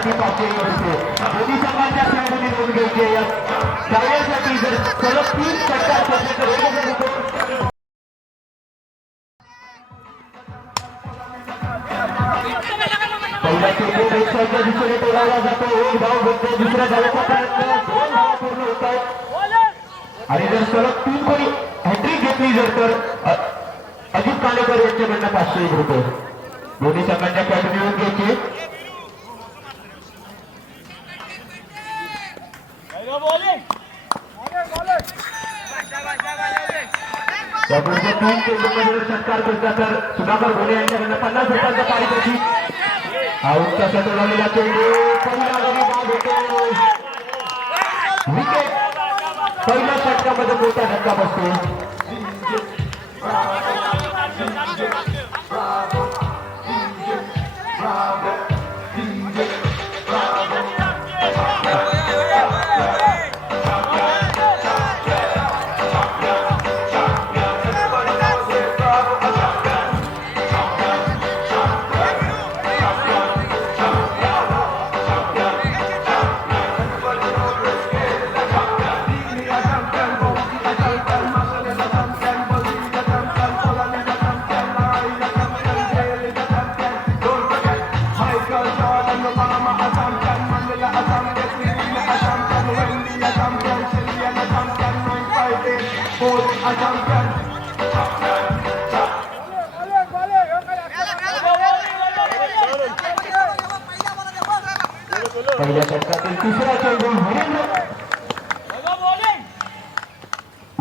षटकारासाठी 500 रुपये दोन्ही संघांच्या खेळामध्ये नोंद घ्यायची आहे. त्यावेळेसाठी जर सलग 3 षटकार खेळले तर पहिल्या चेंडू रेषेच्या दिशेने टोलावला जातो. एक धाव घेतो. दुसऱ्या धावेचा प्रयत्न 2 धावा पूर्ण होत आहेत आणि जर सलग 3 कोणी हॅट्रिक घेतली जर तर अजित कालेकर यांच्याकडनं 500 रुपये दोन्ही संघांच्या खेळामध्ये नोंद घ्यायची. त्यापुढच्या 3 चेंडूमध्ये जर षटकार करता तर सुधाकर घोडे यांच्याकडनं 50 रुपयांचा पारितोषिक. हा उंच टोलावलेला चेंडू पहिला गडी बाद होतो. विकेट. पहिल्या षटकामध्ये मोठा धक्का बसतो. पहिल्या षटकातील तिसरा चेंडू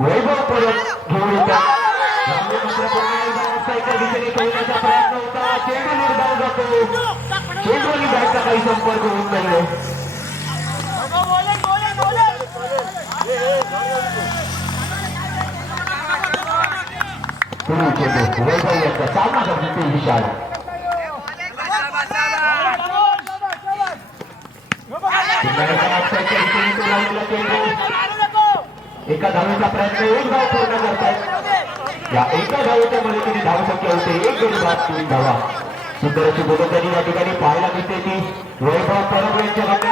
वैभव परत घेऊन येतात. दिशेने खेळण्याचा प्रयत्न होता. चेंडू निर्धाव जातो. चेंडू आणि बॅटचा काही संपर्क होत नाही. पुढील चेंडू वैभव यांचा सामना करतो विशाल. एका धावेचा प्रयत्न 1 धाव पूर्ण करतायत. या एका धावेच्या मदतीने धावसंख्या होते 1 गडी बाद 3 धावा. सुंदर अशी गोलंदाजी या ठिकाणी पाहायला मिळते ती वैभव परब यांच्याकडे.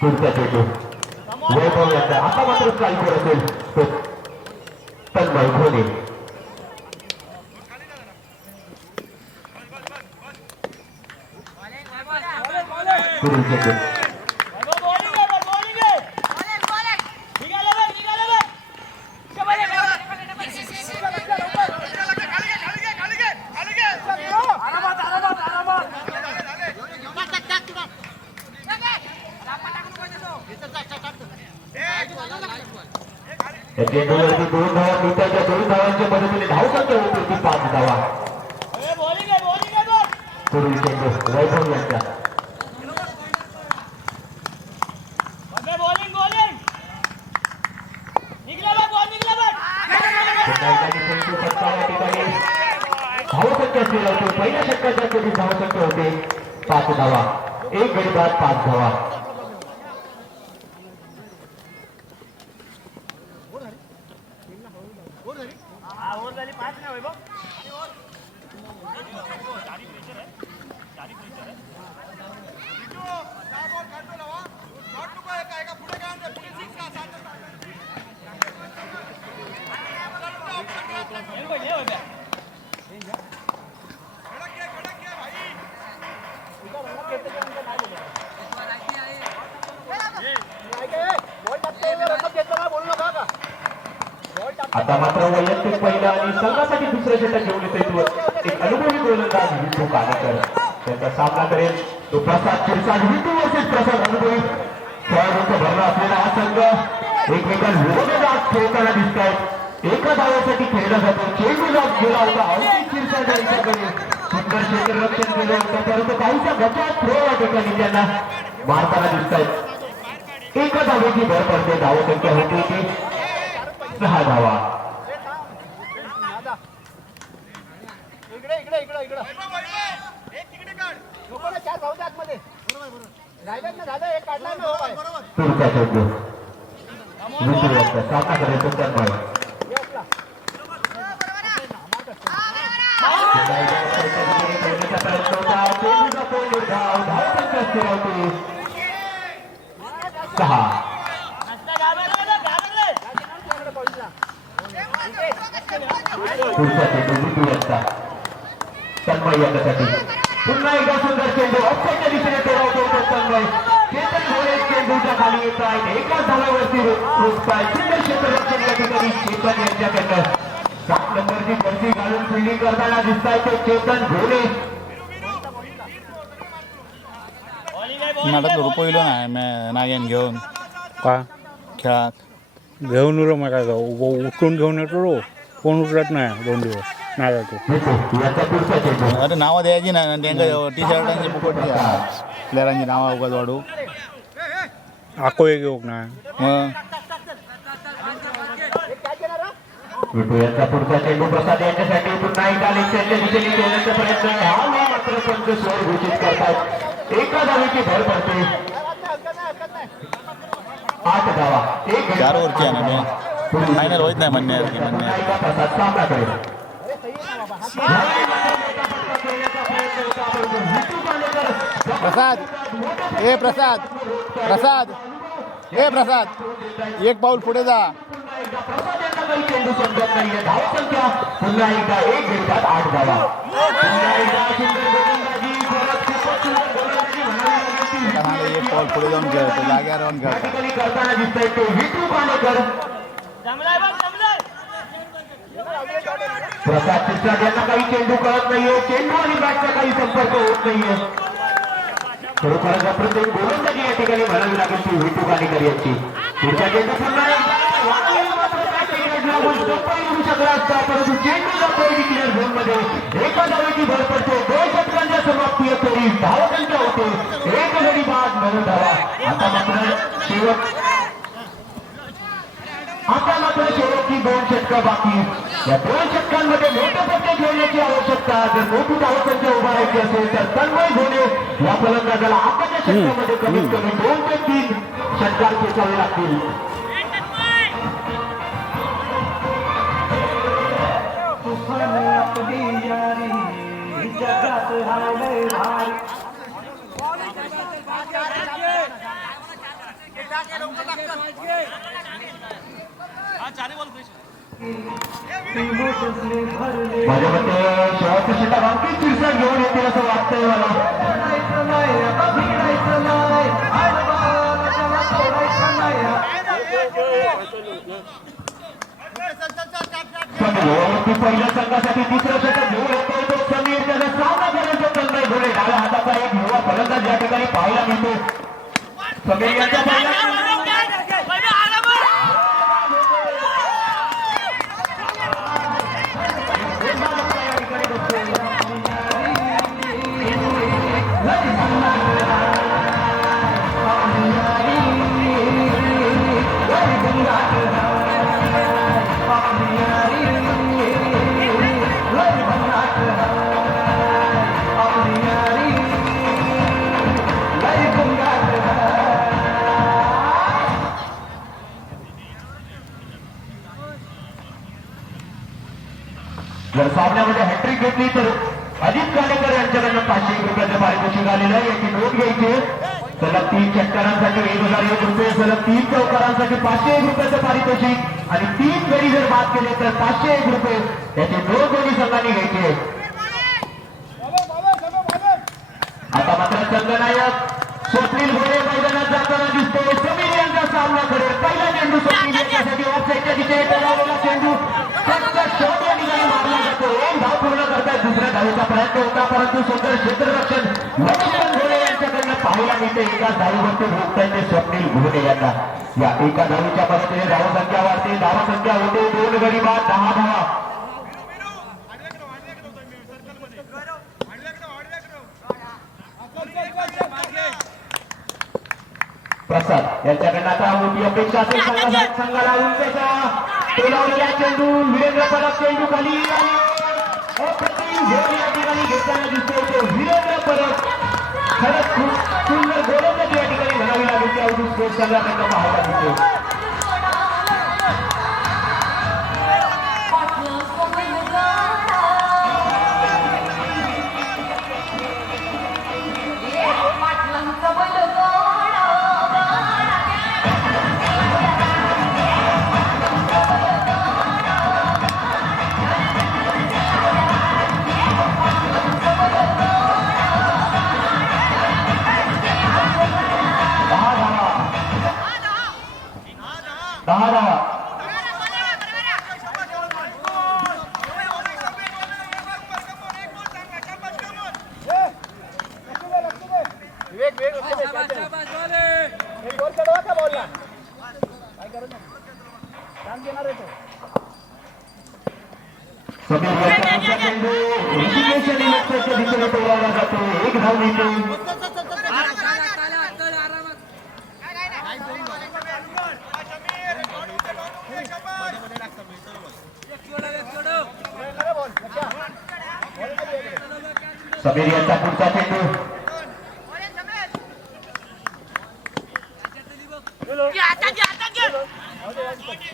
पुढचा चेंडू वैभव यांचा आता मात्र स्ट्राईकवर असेल तो तन्मय घोणे. पुढील चेंडू चेंडूवरती 2 धावा मिळतात. 2 धावांच्या मदतीने धावसंख्या होती ती 5 धावा. पुढील चेंडू वैभव यांचा. धावसंख्या स्थिर होते. पहिल्या षटकाच्या कधी धावसंख्या होते 5 धावा. 1 गडी बाद 5 धावा. आता मात्र वैयक्तिक पहिला आणि संघासाठी दुसऱ्या षटक घेऊन येतो एक अनुभवी गोलंदाज विठू कानेकर त्यांचा सामना करेल तो प्रसाद शिरसाट. विठू वर्सेस प्रसाद अनुभवी खेळाडूंचा भरला असलेला हा संघ एकमेकांविरोधात खेळताना दिसत आहेत. एका धावासाठी खेळला जातो. चेंडू जात गेला होता अवधीत शिरसाट यांच्याकडे सुंदर क्षेत्ररक्षण केलं होतं परंतु काहीसा गचात थ्रो या ठिकाणी त्यांना मारताना दिसत आहेत. एका धावेची भर पडते. धावसंख्या होती ती 6 धावा. पुढचा चेंडू सामना करायचं पुढचा चेंडू विटू यांचा तन्मय यांच्यासाठी पुन्हा एकदा सुंदर चेंडू ऑफसाईडच्या दिशेने टोळावतो तन्मय चेतन घोडे चेंडूच्या खाली येत आहेत एकाच धावावरती रोखताय सुंदर क्षेत्ररक्षण या ठिकाणी चेतन यांच्याकडनं 7 नंबरची जर्सी घालून फिल्डिंग करताना दिसताय ते चेतन घोडे मला तो पहिलो नाही नाग्यान घेऊन का खेळात घेऊन उरो मला उठून घेऊन येतो रो कोण उठत नाही 2 दिवस नाही जातो याचा पुढचा चेंडू अरे नावं द्यायची ना त्यांना टी शर्टांची फुकट प्लेयरांची नावं उगाच वाढू आको एक योग नाही मग विटू यांचा पुढचा चेंडू प्रसाद यांच्यासाठी पुन्हा एकदा लेफ्टच्या दिशेने खेळण्याचा प्रयत्न हा मात्र पंच स्वर घोषित करतात एका धावेची भर पडते 8 धावा 4 ओव्हरची आहे ना फायनल होत नाही म्हणणे प्रसाद सामना करेल प्रसाद प्रसाद प्रसाद प्रसाद एक पाऊल पुढे जा चेंडू समजत नाहीये धावसंख्या पुन्हा एकदा 1 गटात 8 धावा एक पाऊल पुढे जाऊन खेळतो जाग्यावर राहून खेळतो करताना दिसतंय ते विटू पाणेकर प्रसाद चित्रा यांना काही चेंडू कळत नाहीये चेंडू आणि बॅटचा काही संपर्क होत नाहीये खरोखरच प्रत्येक गोलंदाजी या ठिकाणी म्हणावी लागेल ती विटू पाणेकर यांची पुढचा चेंडू पुन्हा येऊ शकला असता परंतु चेंडू जातोय डिक्लेअर झोन मध्ये एका धावेची भर पडते 2 षटकांच्या समाप्ती तरी धावसंख्या होते 1 गडी बाद 9 धावा आता मात्र शेवटची 2 षटकं बाकी या 2 षटकांमध्ये मोठे पट्टे घेण्याची आवश्यकता जर मोठी धावसंख्या उभारायची असेल तर तन्मय घोडे या फलंदाजाला आताच्या षटकामध्ये कमीत कमी 2 ते 3 षटकार खेचावे लागतील माझ्या मते शेवटचं षटक आणखी चिरसट घेऊन येतील असं वाटतंय मला पहिल्या संघासाठी 3रं षटक घेऊन येतो तो समीर त्याचा सामना करण्याचा तन्मय घोडे डाव्या हाताचा एक युवा फलंदाज या ठिकाणी पाहायला मिळतो समीर यांच्या जर सामन्यामध्ये हॅट्रिक घेतली तर अजित कानेकर यांच्याकडनं 500 रुपयाचं पारितोषिक आलेलं आहे याची नोट घ्यायची सलग 3 षटकारांसाठी 1001 रुपये सलग 3 चौकारांसाठी 501 रुपयाचं पारितोषिक आणि 3 गडी जर बाद केले तर 501 रुपये याची नोट दोन्ही संघांनी घ्यायची आता मात्र संघनायक स्वप्नील घोडे मैदानात जाताना दिसतो समीर यांचा सामना करेल पहिला चेंडू स्वप्नील यांच्यासाठी ऑफसाईडच्या दिशेने टोलावलेला चेंडू शॉट या ठिकाणी मारला जातो 1 धाव पूर्ण करतायत दुसऱ्या धावेचा प्रयत्न होता परंतु सुंदर क्षेत्ररक्षण लक्ष्मण घोडे यांच्याकडनं पाहायला मिळते एकाच धावेवरती रोखतायत ते स्वप्नील घोडे यांना या एका धावेच्या मदतीने धावसंख्या वाढते धावसंख्या होते 2 गडी बाद 10 धावा प्रसाद यांच्याकडनं आता मोठी अपेक्षा असेल संघाला उंचचा टोलावलेला चेंडू वीरेंद्र परब चेंडू खाली अप्रतिम झोन या ठिकाणी घेताना दिसतोय तो वीरेंद्र परब खरंच खूप सुंदर गोलंदाजी या ठिकाणी म्हणावी लागेल त्या अवधूत स्पोर्ट्स संघाकडनं पाहायला दिसतो समीर याचा पुढचा चेंडू ऋषिकेश आणि लक्ष्याच्या दिशेने टोलावला जातो. एक धाव मिळते. समीर याचा पुढचा चेंडू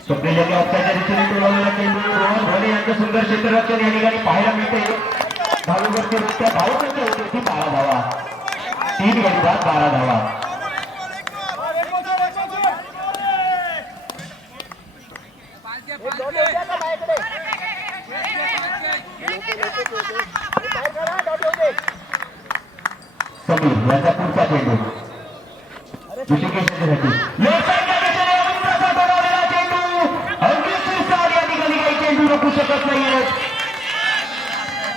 स्वप्नील यांनी ऑफसाईडच्या दिशेने टोलावलेला चेंडू रोहन भोले यांचं सुंदर क्षेत्ररक्षण या ठिकाणी पाहायला मिळते. धावूवरती धावसंख्या होती ती 12 धावा. 3 गडी बाद 12 धावा. समीर यांचा पुढचा चेंडू ऋषिकेशसाठी चेंडू रोखू शकत नाहीये.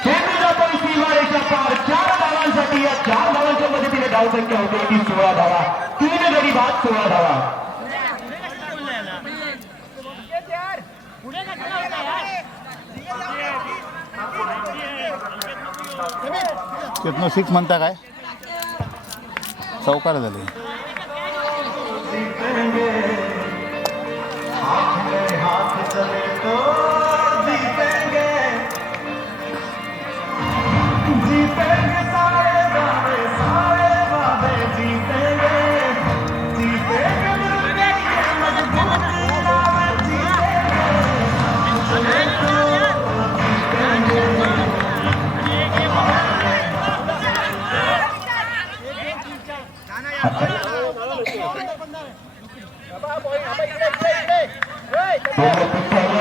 चेंडू जातो सीमारेषा पार. 4 धावांसाठी या 4 धावांच्या मदतीने धावसंख्या होते ती 16 धावा. 3 गडी बाद 16 धावा. तिथनं 6 म्हणता काय चौकार झाले.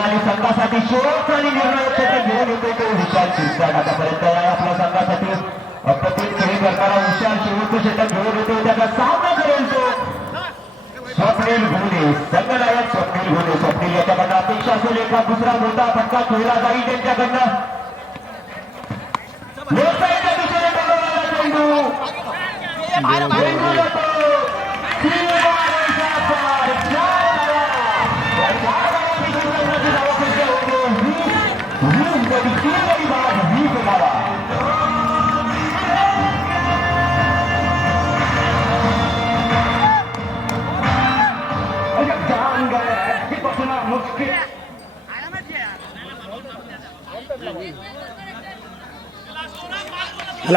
आणि संघासाठी शेवटचा आणि निर्णायक क्षेत्र घेऊन येतो तो विशाल शिरसाट. आतापर्यंत आपल्या संघासाठी अप्रतिम खेळी करणारा विशाल शेवटचं क्षेत्र घेऊन येतो. त्याचा सामना करेल तो स्वप्नील घोणे. संघनायक स्वप्नील घोणे. स्वप्नील याच्याकडनं अपेक्षा असेल एका दुसरा मोठा फटका खेळला जाईल त्यांच्याकडनं. लोकसाईच्या दिशेने टोलवलेला चेंडू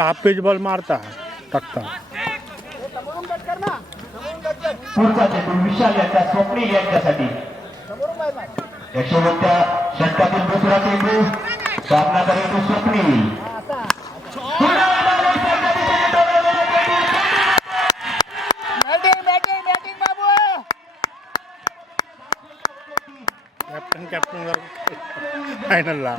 हाफ पेज बॉल मारता टाकता. पुढचा चेंडू विशाल यांच्या स्वप्नील यांच्यासाठी. यशोवंत्या षटकातील दुसरा चेंडू सामना करेल तो स्वप्नील. कॅप्टन फायनलला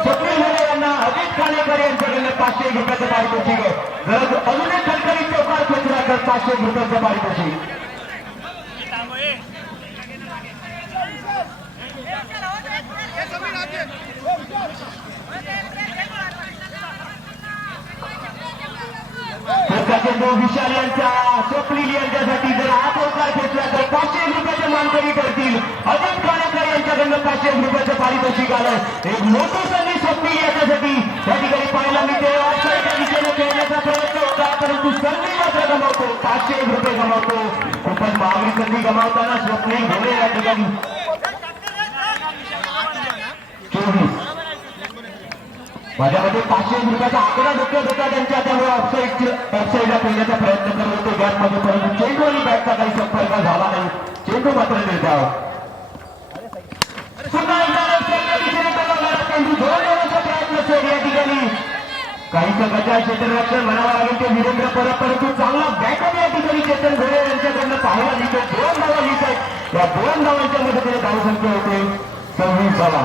स्वप्नील होणे यांना अजित खालेकर यांच्याकडनं 500 रुपयाचं पारितोषिक आहे. जर अजून एक खडखडी चौकार खेचला तर 500 रुपयाचं पारितोषिक. चेंडू विशाल यांचा स्वप्नील यांच्यासाठी. जर हा चौकार खेचला तर 500 रुपयाचे मानकरी करतील. अजित खालेकर यांच्याकडनं 500 रुपयाचं पारितोषिक आलं. एक मोठी संधी स्वप्नील याच्यासाठी त्या ठिकाणी पाहायला मिळते. ऑफसाईडच्या दिशेने खेळण्याचा प्रयत्न होता परंतु संधी मात्र गमावतो. 500 रुपये गमावतो. खूपच महागडी संधी गमावताना स्वप्नील घोणे या ठिकाणी 24 माझ्यामध्ये 500 रुपयाचा आकडा डोक्यात होता त्यांच्या. त्यामुळे ऑफसाईडला खेळण्याचा प्रयत्न करत होतो गॅपमध्ये परंतु चेंडू आणि बॅटचा काही संपर्क झाला नाही. चेंडू मात्र निर्धाव. चेंडू दोन येण्याचा प्रयत्न असेल या ठिकाणी. काही संघाच्या क्षेत्ररक्षण म्हणावं लागेल ते वीरेंद्र परब परंतु चांगला बॅटअप या ठिकाणी चेतन घोळे यांच्याकडनं पाहायला मिळतो. 2 धावा लिहित आहेत. या 2 धावांच्या मदतीने धावसंख्या होते 26 धावा.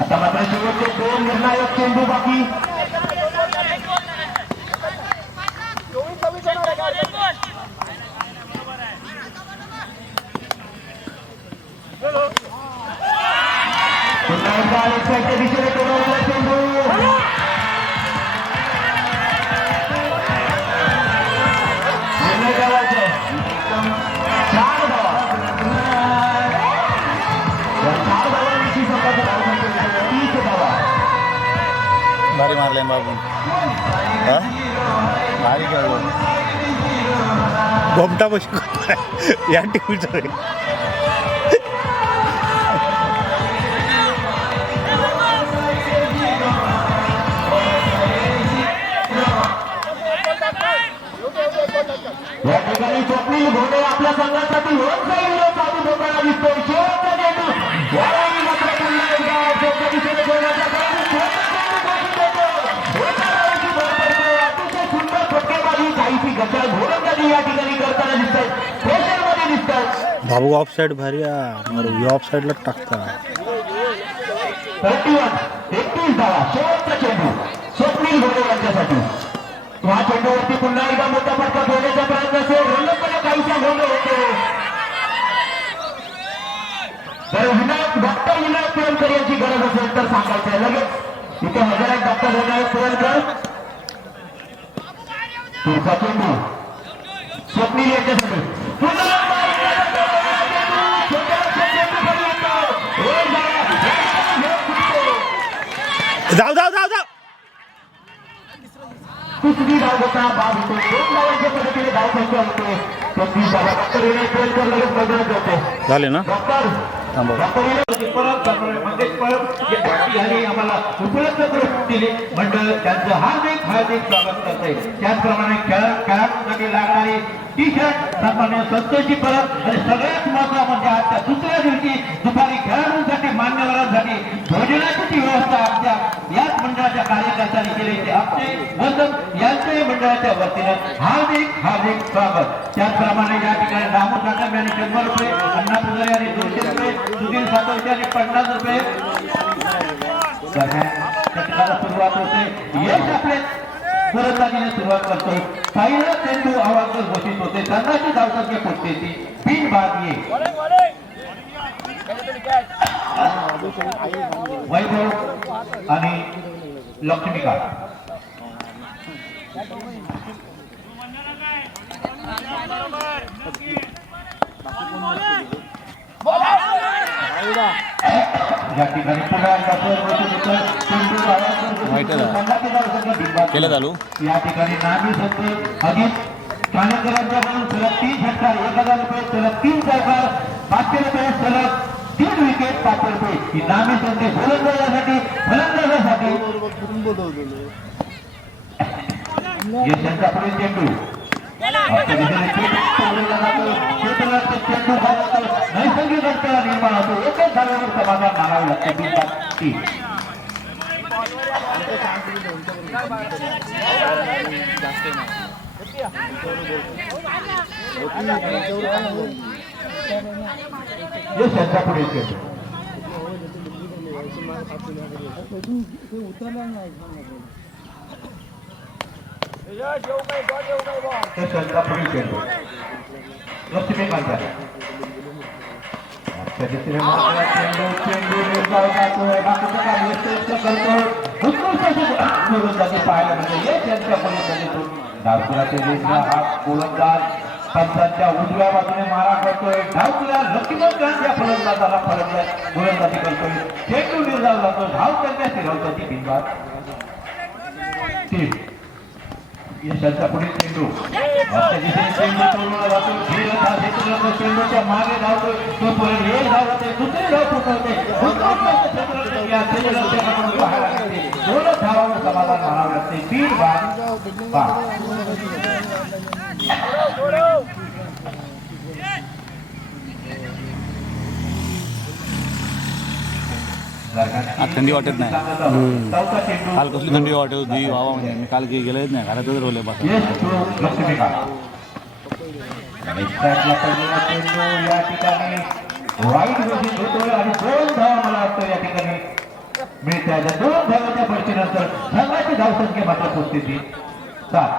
आता मात्र शेवटचे 2 निर्णायक चेंडू बाकी. पुन्हा एकदा अलेक्साच्या दिशेने टोलवलेला चेंडू निर्णय करायचे. 4 धावा. गोमटा बशी या टीव्हीचं रे. या ठिकाणी स्वप्नील घोडे आपल्या संघासाठी होत जाईल चालू होताना दिसतोय. शेवटचा चेंडू यावेळी मात्र पुन्हा एकदा अवघ्या दिशेने खेळण्याचा प्रयत्न. अतिशय सुंदर फटकेबाजी काहीशी गचळ गोलंदाजी या ठिकाणी करताना दिसतात. प्रेशरमध्ये दिसतात. भाऊ ऑफ साईड भारी ऑफ साईडला टाकता. 31 धावा शेवटचा चेंडू स्वप्नील घोडे यांच्यासाठी. या चेंडूवरती पुन्हा एकदा मोठा फटका घेण्याचा प्रयत्न असेल. रंगपणे काहीसा गोंधळ होतो. जर डॉक्टर विनायक पुरणकर यांची गरज असेल तर सांगायचं लगेच इथे हजर आहेत डॉक्टर विनायक पुरणकर. पुढचा चेंडू स्वप्नील यांच्यासाठी. जाऊ जाऊ जाऊ जाऊ. तिसरी धाव होता बाद होतो. 2 धावांच्या पद्धतीने धाव संख्या होते. 33 धावा डॉक्टर विनायक पुरणकर लगेच मैदानात होते. झाले ना. यांनी आम्हाला उपलब्ध करून दिली. मंडळ त्यांचं हार्दिक हार्दिक स्वागत करते. त्याचप्रमाणे खेळाडूंसाठी लागणारी टी शर्ट सन्मान्य संतोषजी परब आणि सगळ्यात महत्त्वाचं म्हणजे आजच्या दुसऱ्या दिवशी दुपारी खेळाडूंसाठी मान्यवरांसाठी भोजनाची ती व्यवस्था आमच्या याच मंडळाच्या कार्यकर्त्यांनी केली. आमचे वसंत यांचे मंडळाच्या वतीनं हार्दिक हार्दिक स्वागत. त्याचप्रमाणे या ठिकाणी रामू साठम यांनी 100 रुपये, अण्णा पुजारी यांनी 200 रुपये, सुधीर सातवते यांनी 50 रुपये करण्याला सुरुवात होते. यश आपले गोलंदाजीने सुरुवात करतोय. पहिला चेंडू आवाजवर घोषित होते. संघाची धावसंख्या पोचते ती 3 बाद ये. वैभव आणि लक्ष्मीकांत. या ठिकाणी पुन्हा केलं चालू. या ठिकाणी नामी संत अजित ठाणेकरांच्या म्हणून सलग 3 षटकार 1000 रुपये, सलग 3 चौकार 500 रुपये, सलग 3 विकेट 500 रुपये. ही नामी संधी गोलंदाजासाठी फलंदाजासाठी. यशांचा पुढील चेंडू नैसर्गिक अडथळा निर्माण होतो. एकच धाव्यावर समाधान मानावे लागते. यशांचा पुढील चेंडू लक्ष्मीकांत. पाहायला म्हणजे गोलंदाज पंचांच्या उजव्या बाजूने मारा करतोय. धावतीला लक्ष्मीकांत या फलंदाजाला गोलंदाजी करतोय. चेंडू निर्धाव जातो. धाव त्यांच्या फिरवतात बिनबाद. यशांचा पुढील चेंडू चेंडू तोडला जातो. चेंडूच्या मागे धावतोय. तो परत एक धाव होते. दुसरी धाव फुटवते. दोनच धावावर समाधान मानावे लागते. 3 बाद. थंडी वाटत नाही. काल कसली थंडी वाटत होती बाबा. म्हणजे मी काल गेलेच नाही. घरातच रोले पासून. या ठिकाणी वाईट घोषित होतोय आणि 2 धावा मला वाटतं या ठिकाणी मिळत्या. 2 धावाच्या फरशीनंतर संघाची धावसंख्या मात्र पोचते ती 7.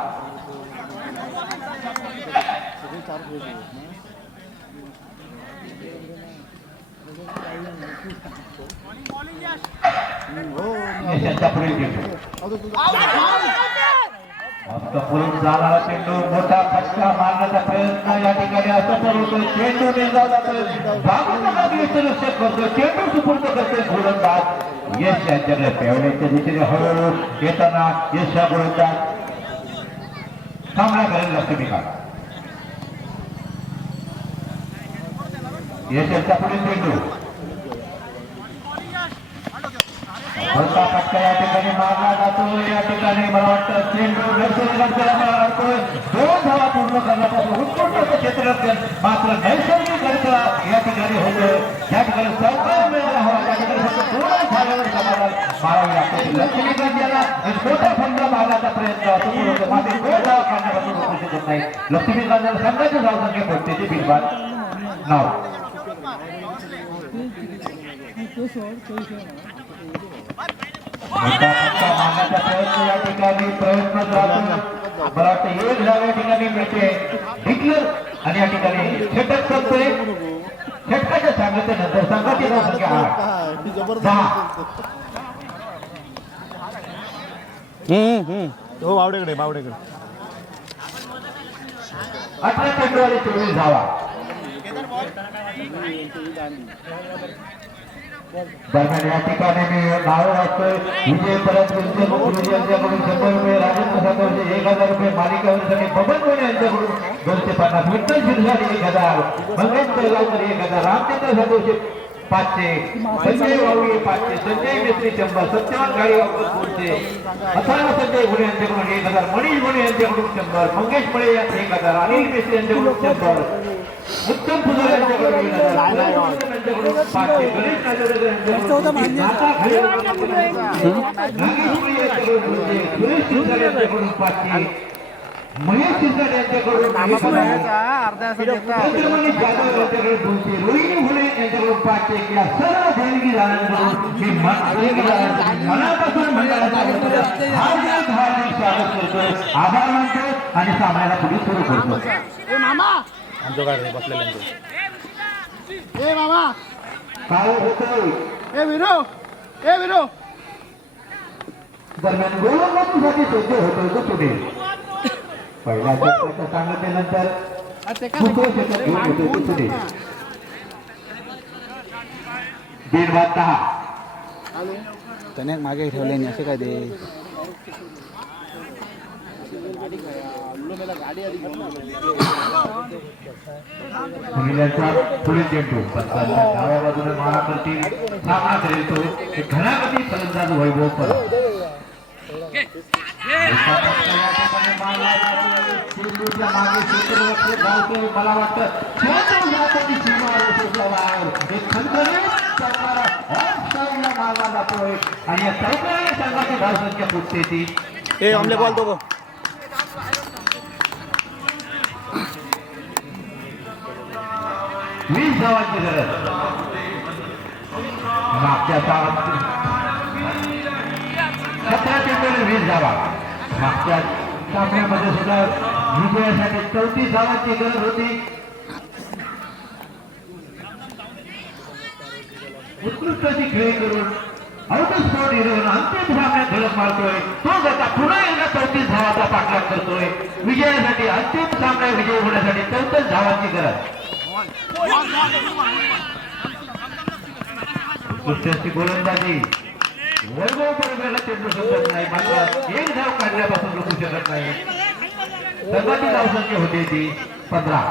यशांचा पुढील चेंडू पुढून जाणारा चेंडू मोठा फटका मारण्याचा प्रयत्न या ठिकाणी असफल होतो. चेंडू निर्धाव जातोय. लक्ष करतो. चेंडू सुपूर्द करतोय गोलंदाज यश यांच्याकडे. पेवण्याच्या दिशेने हळूहळू येताना यश हा गोलंदाज सामना करेल लक्ष्मीकांत. यशच्या पुढील चेंडू मोठा फटका या ठिकाणी मारला जातो. या ठिकाणी मला वाटतं चेंडू नैसर्गिकरित्या मारतोय. 2 धावा पूर्ण करण्यापासून उत्कृष्ट क्षेत्र मात्र नैसर्गिकरित्या या ठिकाणी होतं. या ठिकाणी चौकार मिळाला हवा. त्या ठिकाणी फक्त 2 धाव्यावर समाधान मारावी लागते. लक्ष्मीकांत एक मोठा फंडा मारण्याचा प्रयत्न सुरू होतो. मात्र 2 धावा काढण्यापासून होऊ शकत नाही. लक्ष्मीकांत संघाची धावसंख्या पडते बिलबाद नाव मोठा फटका मारण्याचा प्रयत्न या ठिकाणी प्रयत्न राहतो. मला वाटतं 1 धाव या ठिकाणी मिळते डिक्लेअर आणि या ठिकाणी षटक संपतोय. षटकाच्या सांगितल्यानंतर संघाची धावसंख्या 10. हो बावडेकडे 18 चेंडूवाले 24 धावा. दरम्यान या ठिकाणी मी नाव वाचतोय. विजय परत यांच्याकडून 100 रुपये, राजेंद्र सातवचे 1000 रुपये, मालिकावरीसाठी बबन कोणी यांच्याकडून 250, विठ्ठल शिरसाट 1000, मंगेश तळगावकर 1000, रामचंद्र सातवचे 500, संजय वावळे 500, संजय मेत्री 100, सत्यवान गाडीवाकर 200, अथर्व संजय गुणे यांच्याकडून 1000, मनीष गुणे यांच्याकडून 100, मंगेश मळे 1000, अनिल मेत्री यांच्याकडून 100, उत्तम पुजारी यांच्याकडून 1000, यांच्याकडून 500, गणेश नागेश्वर यांच्याकडून 500, नागेश मळे यांच्याकडून 200, सुरेश शिरसाट यांच्याकडून 500, महेश शिरसाट यांच्याकडून 1000, चंद्रमणी जाधव यांच्याकडे 200, रोहिणी फुले यांच्याकडून 500. या सर्व देणगी दानांकडून मनापासून मंडळाचा हार्दिक स्वागत करतोय, आभार मानतो आणि सामन्याला पुढे सुरू करतो. काय होतोय दरम्यान गोलंदाजीसाठी सज्ज होतोय तो पुढे पहिल्या षटकाच्या सांगितल्यानंतर दुसरं षटक घेऊन येतोय तो पुढे. 10:10 त्याने मागे ठेवले नाही असे काय ते महिलांचा पुढील चेंडू डाव्या बाजूने मारा करतील. सामना करेल तो एक घनागती फलंदाज वैभव परब. चेंडूच्या मागे क्षेत्ररक्षक धावतोय. मला वाटतं सीमा एक खंडणीत चौकारा ऑफ साईडला मारला जातोय आणि या चौकारा संघाची धावसंख्या फुटते ती. हमले बॉल तो 20 धावांची गरज. मागच्या 17 चेंडूने 20 धावा. मागच्या सामन्यामध्ये सुद्धा विजयासाठी 34 धावांची गरज होती. उत्कृष्ट अशी खेळी करून आउट स्पोर्ट हिरोन अंतिम सामन्यात धडक मारतोय. तो आता पुन्हा एकदा 34 धावाचा पाठलाग करतोय. विजयासाठी अंतिम सामना विजय होण्यासाठी 34 धावांची गरज. उत्कृष्ट गोलंदाजी वैभव परबेला चेंडू शकत नाही. मात्र 1 धाव काढण्यापासून रोखू शकत नाही. सर्वांची धावसंख्या होती ती 15.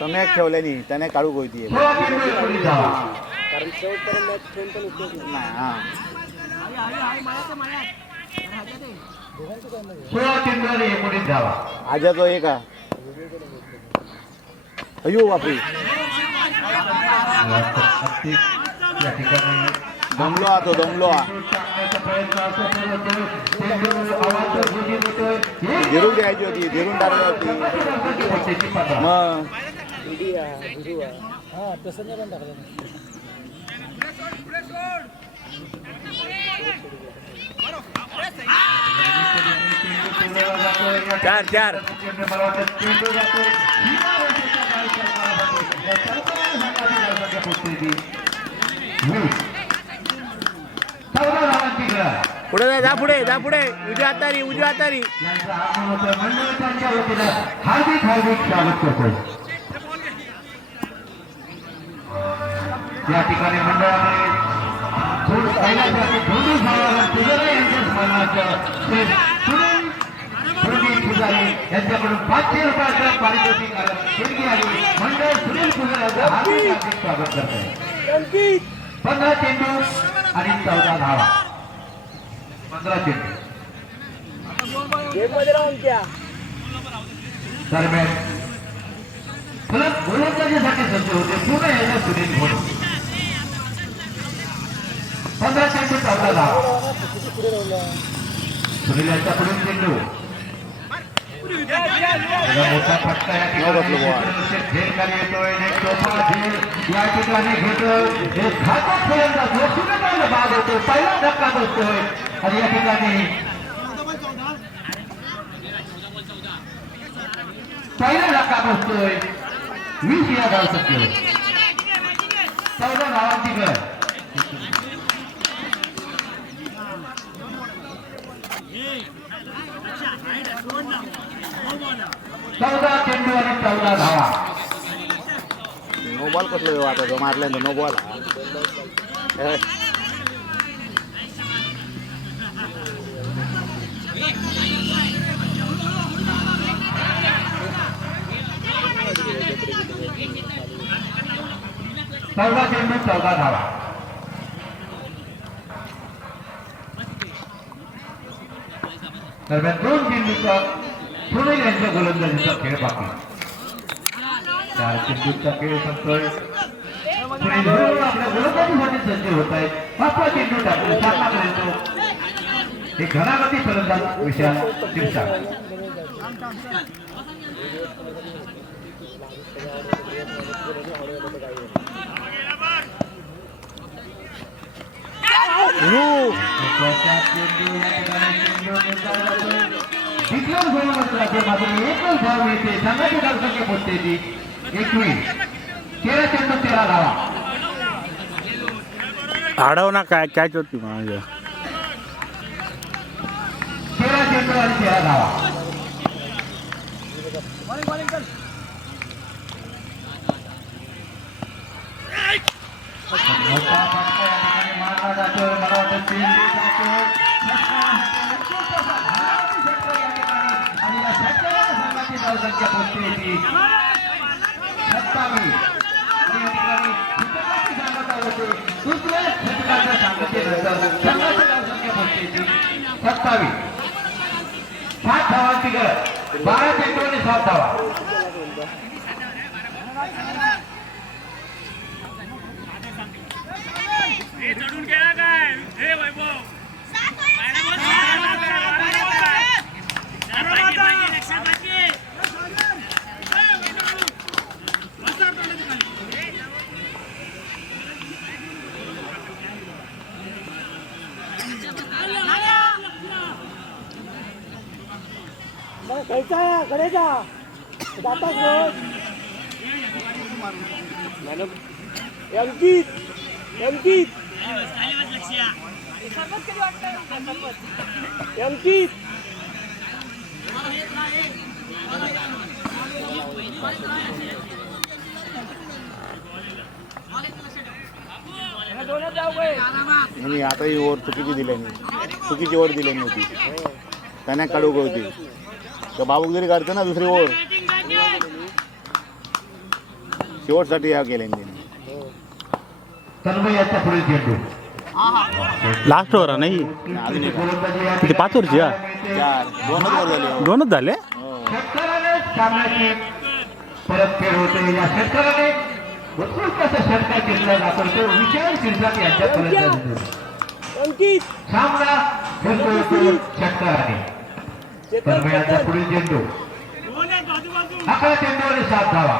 તમે ठेवले नाही त्याने काढू गोयती 16 चेंडूने धावा. कारण शेवटपर्यंत मॅच ठेवून पण उपयोग नाही. हां 16 चेंडूने 19 धावा. आजा तो एक अयो बापरे या ठिकाणी दमलो हा तो दमलो हा धीरून द्यायची होती धीरून टाकली होती मग चार चार पुढे जा पुढे उजव्या हातारी हार्दिक स्वागत करतोय. या ठिकाणी मंडळाने सन्मानार्थ श्री सुनील पुजारी यांच्याकडून 500 रुपयाचं पारितोषिक देणगी आली. मंडळ सुनील पुजारी यांचं हार्दिक स्वागत करत आहे. 15 चेंडू आणि 14 धावा. 15 चेंडू दरम्यान फलक गोलंदाजीसाठी सज्ज होते पुणे यांना सुनील घोडे. 15 चेंडू 14 धावा. सुनील यांच्याकडून चेंडू मोठा फटका या ठिकाणी येतोय. या ठिकाणी घेतोय घातक फलंदाज सुनील बाद होतो. पहिला धक्का बसतोय आणि या ठिकाणी पहिला धक्का बसतोय. 20 या धावसंख्येवर 14 धावांची गरज. चौदा चेंडू आणि 14 धावा. नो बॉल कसलं आता जो मारला नो बॉल. चौदा चेंडू 14 धावा. दरम्यान 2 चेंडूचा सुनील यांच्या गोलंदाजीचा खेळ बाकी. 4 चेंडूचा खेळ संपतोय. सुनील आपल्या गोलंदाजीसाठी सज्ज होत आहेत. 5वा चेंडू टाकून सामना करतो एक घनागती फलंदाज विशाल शिरसाट. डिक्लेअर झोनमध्ये जाते मात्र एकच धाव मिळते. संघाची धावसंख्या पोहोचते ती 21. 13 चेंडू 13 धावा. आडव ना काय कॅच होती माझ्या. 13 चेंडू आणि 13 धावा. मोठा फटका या ठिकाणी मारला जातोय. मला वाटतं चेंडू जातोय आणि या षटकाराने संघाची धावसंख्या पोहोचते ती 27. आणि या ठिकाणी षटकाची सांगता होते. दुसऱ्या षटकाच्या सांगतेनंतर संघाची धावसंख्या पोहोचते ती 27. 7 धावांची गरज. 12 चेंडू आणि 7 धावा. चढून गेला काय हे वैभव आणि आता ही ओव्हर चुकीची दिल्याने चुकीची ओव्हर दिल्याने होती. त्याने काढू होती तर बाबूक जरी काढतं ना दुसरी ओव्हर शेवटसाठी या केल्याने. तन्मय याचा पुढील चेंडू लास्ट ओव्हर नाही अजून एक किती 5 ओव्हरची. 2च ओव्हर झाले. 2च झाले. षटकाराने सामन्याची परतफेड होते. या षटकाराने उत्कृष्ट असा षटकार घेतला जातो तो विशाल शिरसाट यांच्या फलंदाजीतून. सामना खेळतो षटकाराने. तन्मयाचा पुढील चेंडू 11 चेंडू आणि 7 धावा.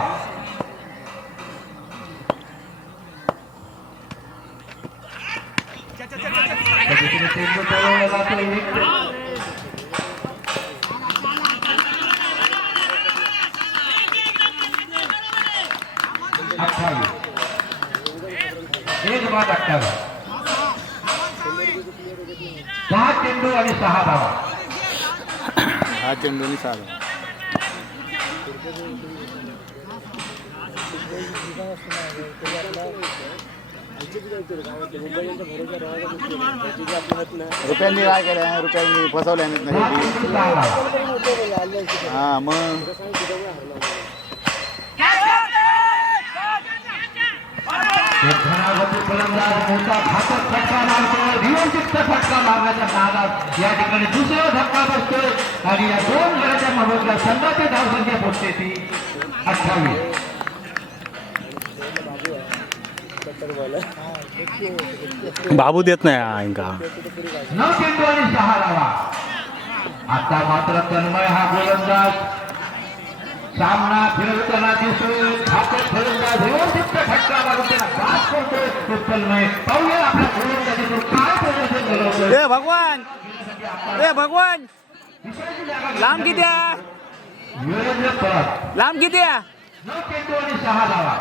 चेंडू पळवला जातो. 28. 1 बाद 28. 10 चेंडू आणि 6 धावा. 6 चेंडू आणि 6 धावा. रुपयांनी काय केलं रुपयांनी फसवल्या हा मग धनावती फलंदाज मोठा घातक फटका मारतो रिवर्सिक्त फटका मारण्याच्या नादात या ठिकाणी दुसरा धक्का बसतोय आणि या दोन गड्याच्या मोबदल्यात संघाची धावसंख्या पोहोचते ती 28. बाबू देत नाही इंका 9 चेंडू आणि 6 धावा. आता मात्र तन्मय हा गोलंदाज सामना फिरवताना दिसतोय. घातक फलंदाज रिवर्सिक्त फटका मारून त्याला पास करतोय तन्मय. पाहूया आपल्या गोलंदाजीतून काय प्रदर्शन घडवतोय. ए भगवान लांब किती आहे? वीरेंद्र परत लांब किती आहे? 9 चेंडू आणि 6 धावा.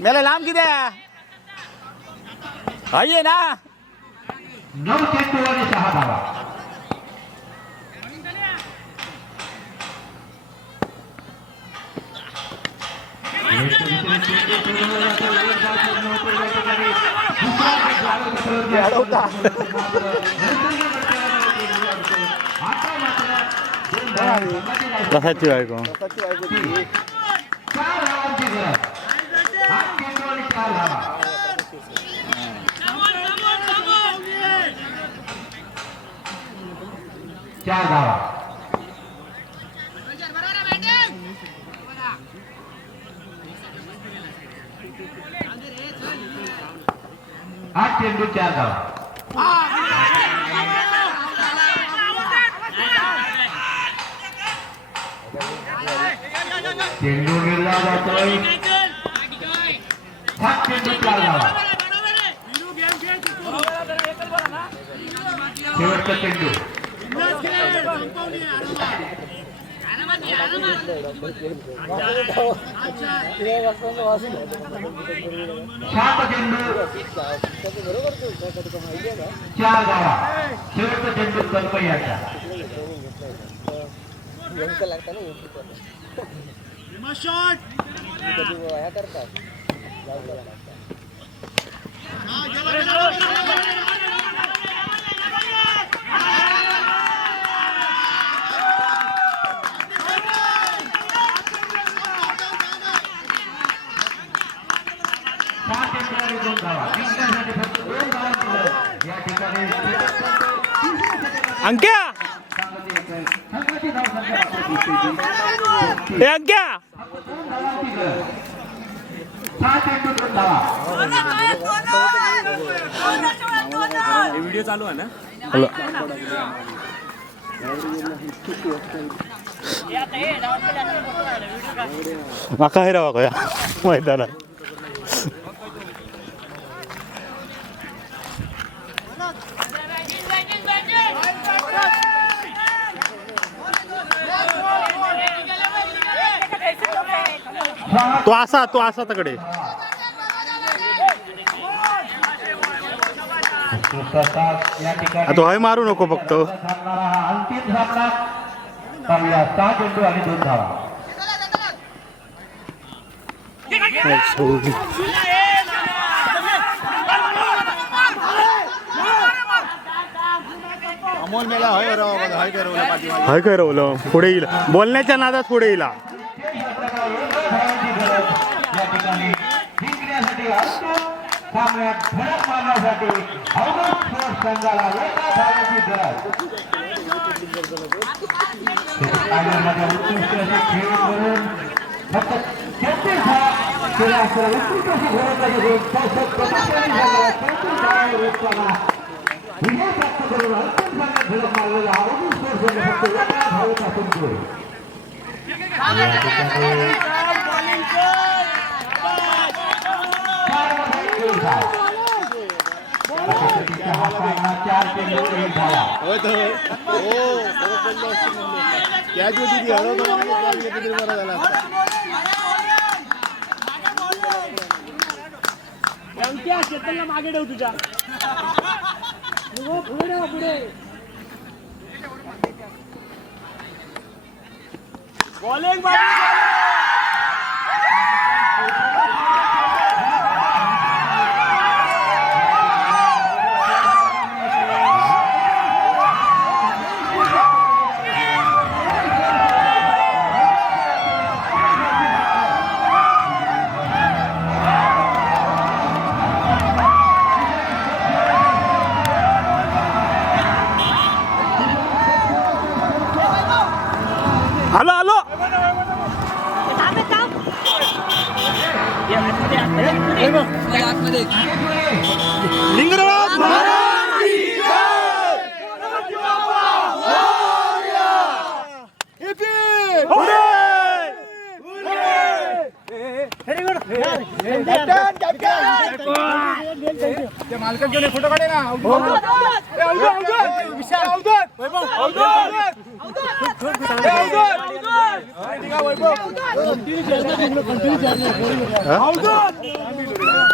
मेला लांब किती आहे? आहे ना 9 चेंडू आणि 6 धावा. कशाची बायको 4 धावांची गरज. 8 चेंडू आणि 4 धावा. 4 धावा. आठ चेंडू 4 धावा. चेंडू निर्ला जातोय. 7 चेंडू 4 धावा. शेवटचा चेंडू. 7 चेंडू 4 धावा. शेवटचा चेंडू तन्मय याचा. या ठिकाणी अंक्या ए अंक्या 6 चेंडू 2 धावा. व्हिडिओ चालू आहे ना माका हे रावा या मैदानात तो असा तकडे या ठिकाणी तो हय मारू नको फक्त अंतिम सामना. पाहूया 6 चेंडू आणि 2 धावा. अमोल मेला होय राव हाय करवलं पाठीमागे हय काय रवलं पुढे येईल बोलण्याच्या नादात पुढे येईल या ठिकाणी जिंकण्यासाठी असतो सामन्यात धडक मारण्यासाठी अवघड स्पोर्ट्स संघाला एका धावाची गरज. फायनलमध्ये उत्कृष्ट असे खेळ करून फक्त 33 धावा केल्या असताना उत्कृष्ट अशी गोलंदाजी करून 33 धावा 33 धावांवर रोखताना विजय प्राप्त करून अंतिम सामन्यात धडक मारलेला अवघड स्पोर्ट्स संघ फक्त एका धावेत असून त्या दिवशी हरवतो किती बरं झाला शेताला मागे ठेव तुझ्या पुढे बॉलिंग लिंगराज महाराज की फोटो काढे ना कंटिन्यू